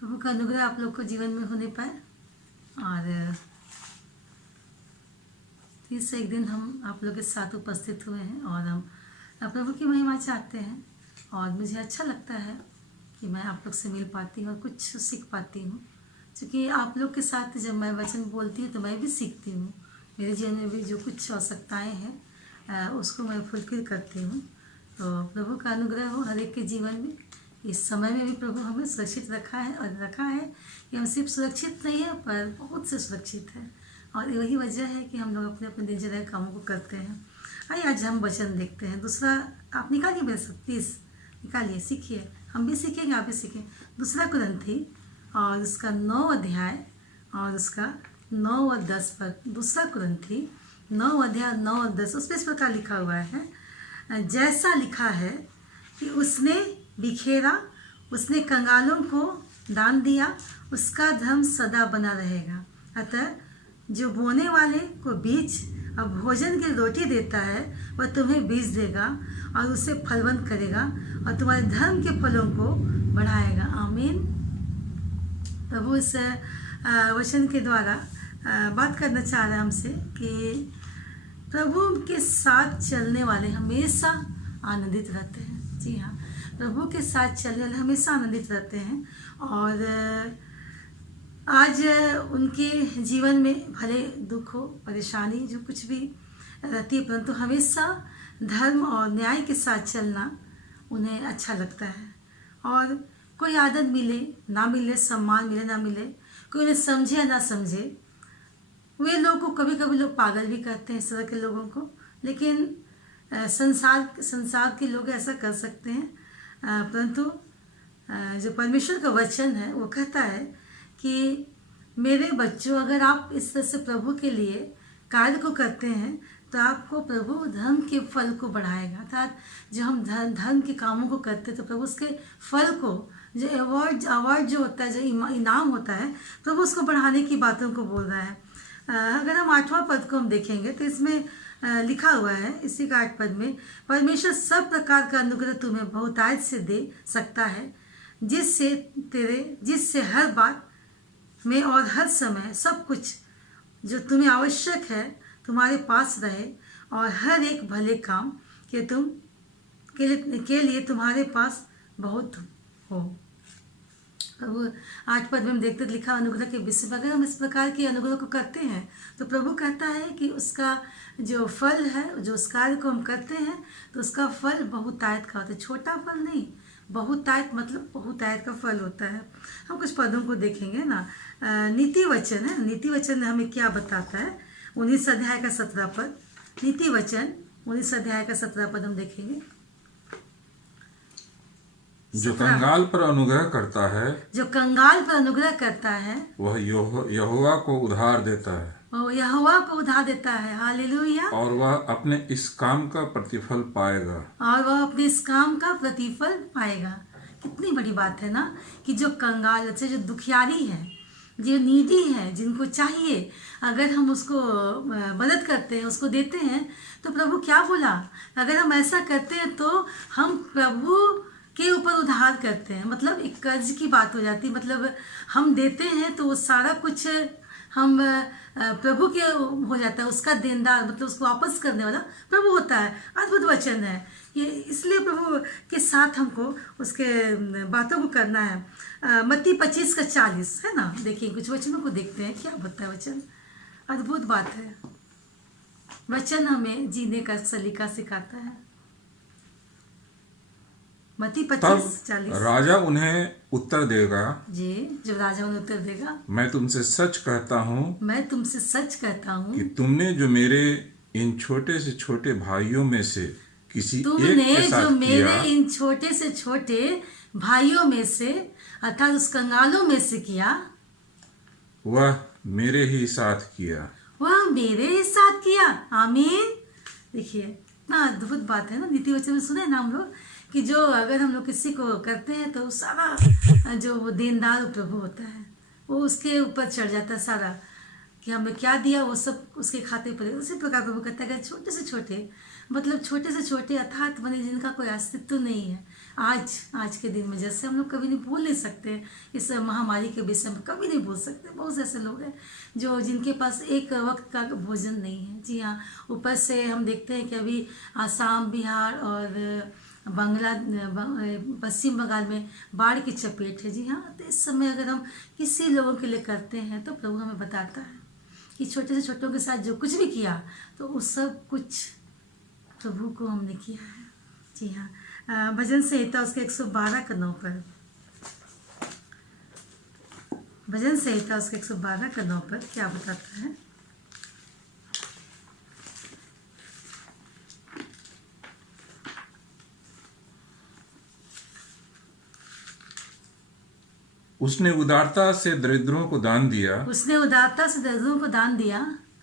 प्रभु का अनुग्रह आप लोग को जीवन में होने पाए। और फिर से एक दिन हम आप लोग के साथ उपस्थित हुए हैं और हम प्रभु की महिमा चाहते हैं। और मुझे अच्छा लगता है कि मैं आप लोग से मिल पाती हूँ और कुछ सीख पाती हूँ, क्योंकि आप लोग के साथ जब मैं वचन बोलती हूँ तो मैं भी सीखती हूँ। मेरे जीवन में भी जो कुछ आवश्यकताएँ हैं उसको मैं फुलफिल करती हूँ। तो प्रभु का अनुग्रह हो हर एक के जीवन में। इस समय में भी प्रभु हमें सुरक्षित रखा है और रखा है कि हम सिर्फ सुरक्षित नहीं है पर बहुत से सुरक्षित है। और वही वजह है कि हम लोग अपने अपने दिनचर्या कामों को करते हैं। आइए आज हम वचन देखते हैं। दूसरा आप निकालिए मेरे साथ, प्लीज़ निकालिए, सीखिए, हम भी सीखेंगे, आप भी सीखें। दूसरा कुरिन्थी और उसका 9 अध्याय और उसका 9 और 10 पर। दूसरा कुरिन्थी 9 अध्याय 9 और 10, उस पर इस प्रकार लिखा हुआ है, जैसा लिखा है कि उसने बिखेरा, उसने कंगालों को दान दिया, उसका धर्म सदा बना रहेगा। अतः जो बोने वाले को बीज और भोजन की रोटी देता है वह तुम्हें बीज देगा और उसे फलवंत करेगा और तुम्हारे धर्म के फलों को बढ़ाएगा। आमीन। प्रभु इस वचन के द्वारा बात करना चाह रहा है हमसे कि प्रभु के साथ चलने वाले हमेशा आनंदित रहते हैं। जी हाँ, प्रभु के साथ चलने वाले हमेशा आनंदित रहते हैं। और आज उनके जीवन में भले दुख हो, परेशानी जो कुछ भी रहती है, परंतु हमेशा धर्म और न्याय के साथ चलना उन्हें अच्छा लगता है। और कोई आदत मिले ना मिले, सम्मान मिले ना मिले, कोई उन्हें समझे या ना समझे, वे लोग को कभी कभी लोग पागल भी कहते हैं इस तरह के लोगों को। लेकिन संसार के लोग ऐसा कर सकते हैं, परंतु जो परमेश्वर का वचन है वो कहता है कि मेरे बच्चों, अगर आप इस तरह से प्रभु के लिए कार्य को करते हैं तो आपको प्रभु धर्म के फल को बढ़ाएगा। अर्थात जो हम धर्म के कामों को करते हैं तो प्रभु उसके फल को, जो अवार्ड जो होता है, जो इनाम होता है, प्रभु उसको बढ़ाने की बातों को बोल रहा है। अगर हम 8वां पद को हम देखेंगे तो इसमें लिखा हुआ है, इसी का 8 पद में, परमेश्वर सब प्रकार का अनुग्रह तुम्हें बहुतायत से दे सकता है, जिससे हर बात में और हर समय सब कुछ जो तुम्हें आवश्यक है तुम्हारे पास रहे और हर एक भले काम के लिए तुम्हारे पास बहुत हो। प्रभु 8 पद में हम देखते लिखा अनुग्रह के विषय में, अगर हम इस प्रकार के अनुग्रह को करते हैं तो प्रभु कहता है कि उसका जो फल है, जो उस कार्य को हम करते हैं तो उसका फल बहुतायत का होता है। छोटा फल नहीं, बहुतायत मतलब बहुतायत का फल होता है। हम कुछ पदों को देखेंगे ना। नीति वचन है, नीति वचन हमें क्या बताता है, 19 अध्याय का 17 पद। नीति वचन 19 अध्याय का 17 पद हम देखेंगे। जो कंगाल पर अनुग्रह करता है, जो कंगाल पर अनुग्रह करता है वह यहोवा को उधार देता है, वो यहोवा को उधार देता है। हालेलुया। और वह अपने इस काम का प्रतिफल पाएगा। और वह अपने इस काम का प्रतिफल पाएगा। कितनी बड़ी बात है ना कि जो कंगाल, जो दुखियारी है, जो नीडी है, जिनको चाहिए, अगर हम उसको मदद करते हैं, उसको देते हैं, तो प्रभु क्या बोला, अगर हम ऐसा करते हैं तो हम प्रभु के ऊपर उधार करते हैं। मतलब एक कर्ज की बात हो जाती है। मतलब हम देते हैं तो वो सारा कुछ हम प्रभु के हो जाता है, उसका देनदार, मतलब उसको वापस करने वाला प्रभु होता है। अद्भुत वचन है ये, इसलिए प्रभु के साथ हमको उसके बातों को करना है। मत्ती 25 का 40 है ना, देखिए कुछ वचनों को देखते हैं क्या बताता है वचन। अद्भुत बात है, वचन हमें जीने का सलीका सिखाता है। मत्ती 25:40। राजा उन्हें उत्तर देगा, जी, जब राजा उन्हें उत्तर देगा, मैं तुमसे सच कहता हूँ, मैं तुमसे सच कहता हूँ कि तुमने जो मेरे इन छोटे से छोटे भाइयों में से किसी एक के साथ जो मेरे किया, इन छोटे से छोटे भाइयों में से, अर्थात उस कंगालों में से किया, वह मेरे ही साथ किया। वह मेरे ही साथ किया। आमीन। देखिए इतना अद्भुत बात है ना। नीति वचन में सुने ना हम लोग कि जो अगर हम लोग किसी को करते हैं तो सारा जो वो देनदार प्रभु होता है वो उसके ऊपर चढ़ जाता है सारा, कि हमें क्या दिया वो सब उसके खाते पर। उसी प्रकार प्रभु कहता है कि छोटे से छोटे, मतलब छोटे से छोटे अर्थात बने जिनका कोई अस्तित्व नहीं है, आज के दिन में जैसे हम लोग कभी नहीं भूल नहीं सकते, इस महामारी के विषय में कभी नहीं भूल सकते। बहुत से ऐसे लोग हैं जिनके पास एक वक्त का भोजन नहीं है। जी हाँ, ऊपर से हम देखते हैं कि अभी आसाम, बिहार और पश्चिम बंगाल में बाढ़ की चपेट है। जी हाँ, तो इस समय अगर हम किसी लोगों के लिए करते हैं तो प्रभु हमें बताता है कि छोटे से छोटों के साथ जो कुछ भी किया तो उस सब कुछ प्रभु को हमने किया है। जी हाँ, भजन संहिता उसके 112 का 9 पर, भजन संहिता उसके 112 का 9 पर क्या बताता है? उसने उदारता से दरिद्रों को दान दिया, उसने उदारता से दरिद्रों को दान दिया,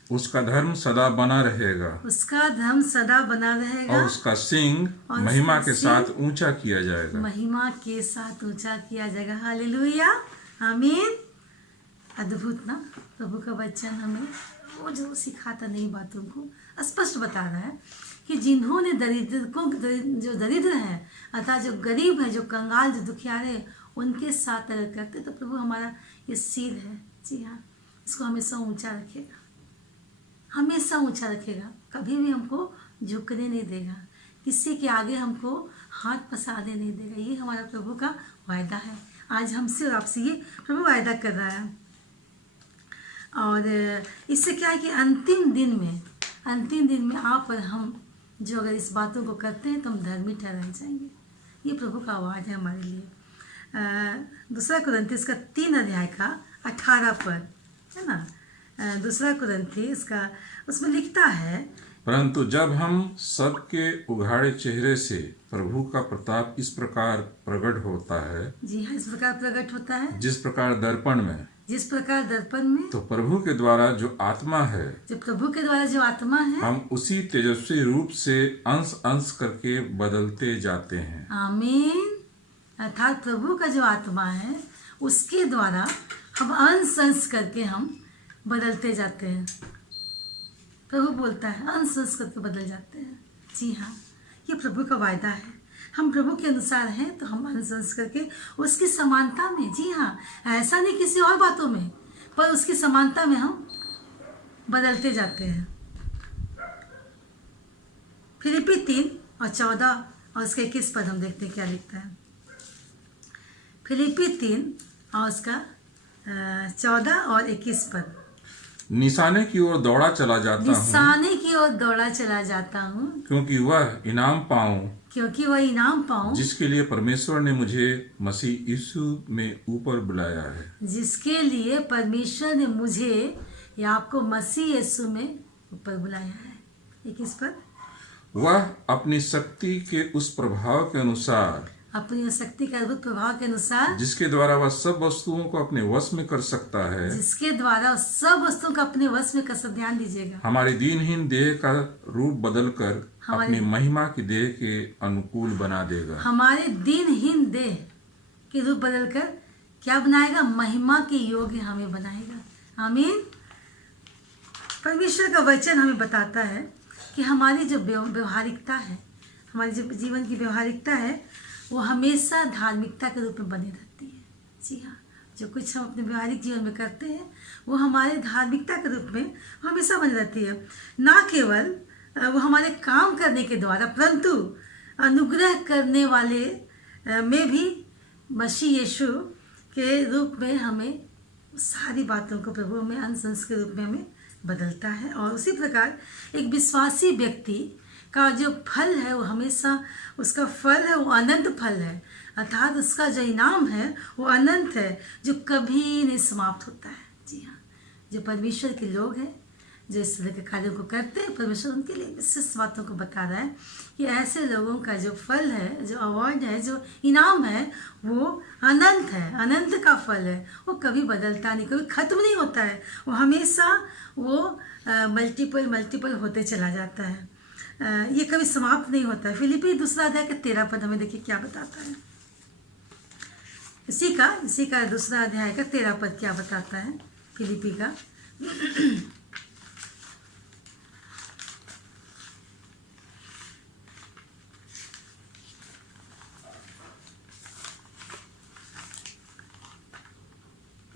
उसका धर्म सदा बना रहेगा, उसका धर्म सदा बना रहेगा, और उसका सिंग महिमा के साथ ऊंचा किया जाएगा, महिमा के साथ ऊंचा किया जाएगा। हालेलुया, आमीन। अद्भुत ना, प्रभु का वचन हमें वो जो सिखाता नहीं बातों को स्पष्ट बता रहा है कि जिन्होंने जो दरिद्र है, अर्थात जो गरीब है, जो कंगाल, जो दुखियारे हैं, उनके साथ अगर करते तो प्रभु हमारा ये सिर है। जी हाँ, इसको हमेशा ऊंचा रखेगा, हमेशा ऊंचा रखेगा, कभी भी हमको झुकने नहीं देगा, किसी के आगे हमको हाथ पसारने नहीं देगा। ये हमारा प्रभु का वायदा है। आज हमसे और आपसे ये प्रभु वायदा कर रहा है। और इससे क्या है कि अंतिम दिन में आप और हम जो अगर इस बातों को करते हैं तो हम धर्मी ठहराए जाएंगे। ये प्रभु का आवाज़ है हमारे लिए। 2 कुरिन्थियों का 3 अध्याय का 18 पद है ना। 2 कुरिन्थियों का उसमें लिखता है, परंतु जब हम सबके उघाड़े चेहरे से प्रभु का प्रताप इस प्रकार प्रकट होता है, जी हाँ, इस प्रकार प्रकट होता है, जिस प्रकार दर्पण में, तो प्रभु के द्वारा जो आत्मा है, हम उसी तेजस्वी रूप से अंश अंश करके बदलते जाते हैं। आमीन। अर्थात प्रभु का जो आत्मा है उसके द्वारा हम अंश अंश करके हम बदलते जाते हैं। प्रभु बोलता है अंश अंश करके बदल जाते हैं। जी हाँ, ये प्रभु का वायदा है। हम प्रभु के अनुसार हैं तो हम अंश अंश करके उसकी समानता में, जी हाँ, ऐसा नहीं किसी और बातों में, पर उसकी समानता में हम बदलते जाते हैं। फिलिप्पी 3:14 और उसका 21 पद हम देखते हैं क्या लिखता है। फिलिप्पी 3 और उसका 14 और 21 पद। निशाने की ओर दौड़ा चला जाता हूँ, क्योंकि वह इनाम पाऊं, जिसके लिए परमेश्वर ने मुझे मसीह यीशु में ऊपर बुलाया है। जिसके लिए परमेश्वर ने मुझे या आपको मसीह यीशु में ऊपर बुलाया है। 21 पद। वह अपनी शक्ति के उस प्रभाव के अनुसार, अपनी शक्ति के अद्भुत प्रभाव के अनुसार, जिसके द्वारा वह सब वस्तुओं को अपने वश में कर सकता है, ध्यान दीजिएगा, हमारे दीनहीन देह का रूप बदलकर अपनी महिमा की देह के अनुकूल बना देगा। हमारे दीनहीन देह के रूप बदलकर क्या बनाएगा? महिमा के योग्य हमें बनाएगा। आमीन। परमेश्वर का वचन हमें बताता है कि हमारी जो व्यवहारिकता है, हमारी जो जीवन की व्यवहारिकता है, वो हमेशा धार्मिकता के रूप में बनी रहती है। जी हाँ, जो कुछ हम अपने व्यवहारिक जीवन में करते हैं वो हमारे धार्मिकता के रूप में हमेशा बनी रहती है। ना केवल वो हमारे काम करने के द्वारा, परंतु अनुग्रह करने वाले में भी मसीह यीशु के रूप में हमें सारी बातों को प्रभु हमें अंश के रूप में हमें बदलता है। और उसी प्रकार एक विश्वासी व्यक्ति का जो फल है वो हमेशा, उसका फल है वो अनंत फल है, अर्थात उसका जो इनाम है वो अनंत है, जो कभी नहीं समाप्त होता है। जी हाँ, जो परमेश्वर के लोग हैं, जो इस तरह के कार्यों को करते हैं, परमेश्वर उनके लिए विशेष बातों को बता रहा है कि ऐसे लोगों का जो फल है, जो अवार्ड है, जो इनाम है, वो अनंत है, अनंत का फल है। वो कभी बदलता नहीं, कभी ख़त्म नहीं होता है, वो हमेशा वो मल्टीपल होते चला जाता है, ये कभी समाप्त नहीं होता है। फिलिप्पी 2 अध्याय का 13 पद हमें देखिए क्या बताता है। इसी का 2 अध्याय का 13 पद क्या बताता है फिलिप्पी का।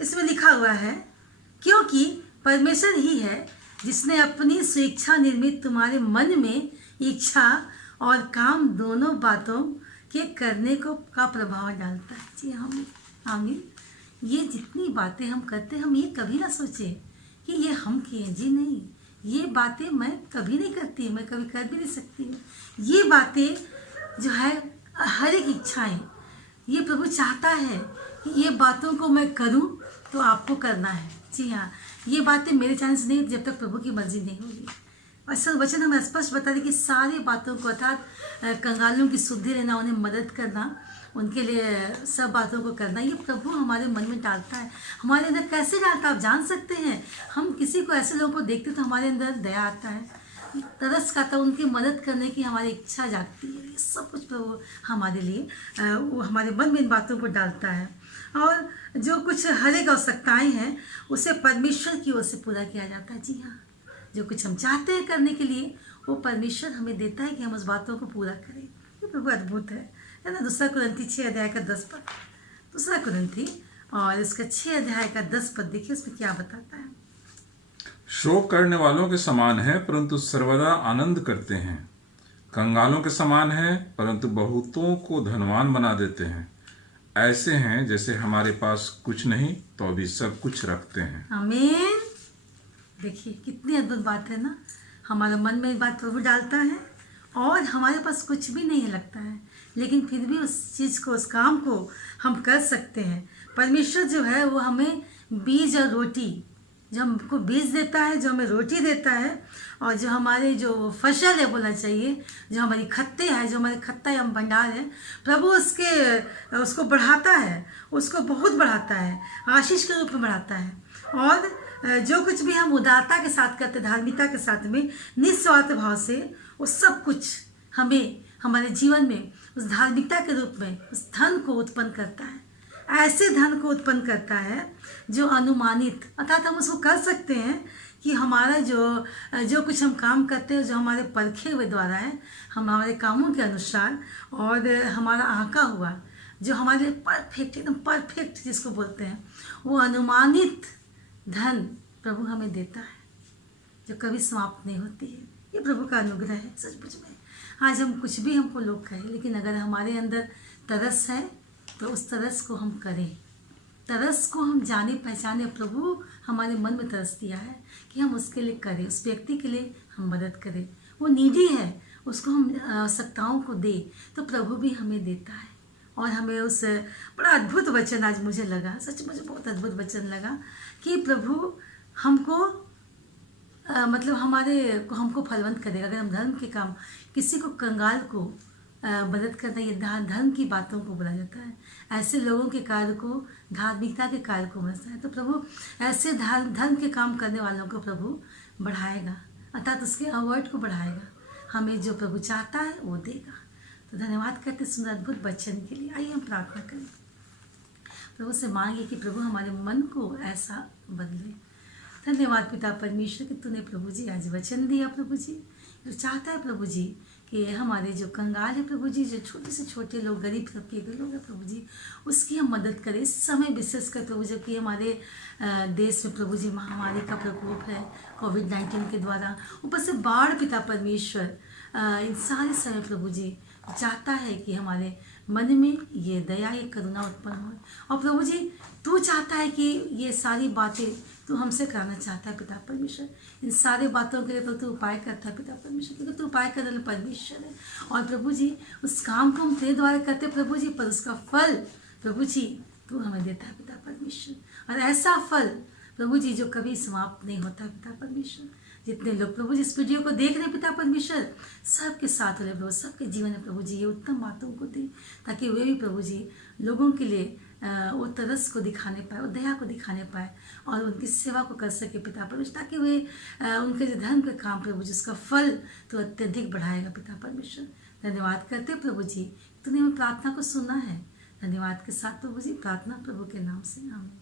इसमें लिखा हुआ है, क्योंकि परमेश्वर ही है जिसने अपनी स्वेच्छा निर्मित तुम्हारे मन में इच्छा और काम दोनों बातों के करने को का प्रभाव डालता है। जी हम आमीन। ये जितनी बातें हम करते हैं, हम ये कभी ना सोचे कि ये हम किए। जी नहीं, ये बातें मैं कभी नहीं करती, मैं कभी कर भी नहीं सकती हूँ। ये बातें जो है हर एक इच्छाएं, ये प्रभु चाहता है कि ये बातों को मैं करूँ तो आपको करना है। जी हाँ, ये बातें मेरे चाहने से नहीं, जब तक प्रभु की मर्जी नहीं होगी। और सब वचन हमें स्पष्ट बता दें कि सारी बातों को, अर्थात कंगालों की शुद्धि लेना, उन्हें मदद करना, उनके लिए सब बातों को करना, ये प्रभु हमारे मन में डालता है। हमारे अंदर कैसे डालता है आप जान सकते हैं। हम किसी को, ऐसे लोगों को देखते तो हमारे अंदर दया आता है, तरस खाता, उनकी मदद करने की हमारी इच्छा जागती है। ये सब कुछ प्रभु हमारे लिए, वो हमारे मन में इन बातों को डालता है। और जो कुछ हर एक आवश्यकताएँ हैं उसे परमेश्वर की ओर से पूरा किया जाता है। जी हाँ, जो कुछ हम चाहते हैं करने के लिए, वो परमेश्वर हमें देता है कि हम उस बातों को पूरा करें। ये प्रभु अद्भुत है ना। 2 कुरिन्थी 6 अध्याय का 10 पद, 2 कुरिन्थी और इसका 6 अध्याय का 10 पद देखिए, उसमें क्या बताता है। शोक करने वालों के समान है परंतु सर्वदा आनंद करते हैं, कंगालों के समान है परंतु बहुतों को धनवान बना देते हैं। ऐसे हैं जैसे हमारे पास कुछ नहीं तो अभी सब कुछ रखते हैं। आमीन। देखिए कितनी अद्भुत बात है ना। हमारे मन में एक बात प्रभु डालता है और हमारे पास कुछ भी नहीं लगता है, लेकिन फिर भी उस चीज़ को, उस काम को हम कर सकते हैं। परमेश्वर जो है वो हमें बीज और रोटी, जो हमको बीज देता है, जो हमें रोटी देता है, और जो हमारे जो फसल है बोलना चाहिए, जो हमारी खत्ते है, जो हमारे खत्ता या भंडार है, प्रभु उसको बढ़ाता है, उसको बहुत बढ़ाता है, आशीष के रूप में बढ़ाता है। और जो कुछ भी हम उदारता के साथ करते, धार्मिकता के साथ में, निस्वार्थ भाव से, वो सब कुछ हमें हमारे जीवन में उस धार्मिकता के रूप में उस धन को उत्पन्न करता है। ऐसे धन को उत्पन्न करता है जो अनुमानित, अर्थात हम उसको कर सकते हैं कि हमारा जो कुछ हम काम करते हैं, जो हमारे परखे हुए द्वारा है, हमारे कामों के अनुसार, और हमारा आंका हुआ, जो हमारे परफेक्ट, एकदम परफेक्ट जिसको बोलते हैं, वो अनुमानित धन प्रभु हमें देता है, जो कभी समाप्त नहीं होती है। ये प्रभु का अनुग्रह है सचमुच में। आज हम कुछ भी हमको लोग कहें, लेकिन अगर हमारे अंदर तरस है तो उस तरस को हम करें, तरस को हम जाने पहचाने। प्रभु हमारे मन में तरस दिया है कि हम उसके लिए करें, उस व्यक्ति के लिए हम मदद करें। वो नीडी है, उसको हम आवश्यकताओं को दे, तो प्रभु भी हमें देता है। और हमें उस बड़ा अद्भुत वचन आज मुझे लगा, सच मुझे बहुत अद्भुत वचन लगा कि प्रभु हमको मतलब हमको फलवंत करेगा अगर हम धर्म के काम, किसी को, कंगाल को मदद करना, ये धर्म की बातों को बोला जाता है। ऐसे लोगों के कार्य को, धार्मिकता के कार्य को समझता है। तो प्रभु ऐसे धर्म के काम करने वालों को प्रभु बढ़ाएगा, अर्थात उसके अवार्ड को बढ़ाएगा। हमें जो प्रभु चाहता है वो देगा। तो धन्यवाद करते सुंदर अद्भुत वचन के लिए। आइए हम प्रार्थना करें, प्रभु से मांगे कि प्रभु हमारे मन को ऐसा बदले। धन्यवाद पिता परमेश्वर कि तूने प्रभु जी आज वचन दिया। प्रभु जी जो चाहता है प्रभु जी कि हमारे जो कंगाल है प्रभु जी, जो छोटे से छोटे लोग, गरीब तबके के लोग हैं प्रभु जी, उसकी हम मदद करें इस समय, विशेषकर प्रभु जी कि हमारे देश में प्रभु जी महामारी का प्रकोप है कोविड-19 के द्वारा, ऊपर से बाढ़ पिता परमेश्वर, इन सारे समय प्रभु जी चाहता है कि हमारे मन में ये दया, ये करुणा उत्पन्न हो। और प्रभु जी तू चाहता है कि ये सारी बातें तू हमसे कराना चाहता है पिता परमेश्वर। इन सारे बातों के लिए तो तू उपाय करता है पिता परमेश्वर, क्योंकि तू उपाय करने वाला परमेश्वर है। और प्रभु जी उस काम को हम तेरे द्वारा करते प्रभु जी, पर उसका फल प्रभु जी तू हमें देता है पिता परमेश्वर। और ऐसा फल प्रभु जी जो कभी समाप्त नहीं होता पिता परमेश्वर। जितने लोग प्रभु जी इस वीडियो को देख रहे हैं पिता परमेश्वर, सबके साथ रहे प्रभु, सबके जीवन में प्रभु जी ये उत्तम बातों को दे, ताकि वे भी प्रभु जी लोगों के लिए वो तरस को दिखाने पाए, वो दया को दिखाने पाए, और उनकी सेवा को कर सके पिता परमेश्वर, ताकि वे उनके जो धर्म के काम प्रभु जी उसका फल तो अत्यधिक बढ़ाएगा पिता परमेश्वर। धन्यवाद करते प्रभु जी, तूने हमें प्रार्थना को सुना है। धन्यवाद के साथ प्रभु जी प्रार्थना प्रभु के नाम से, आमीन।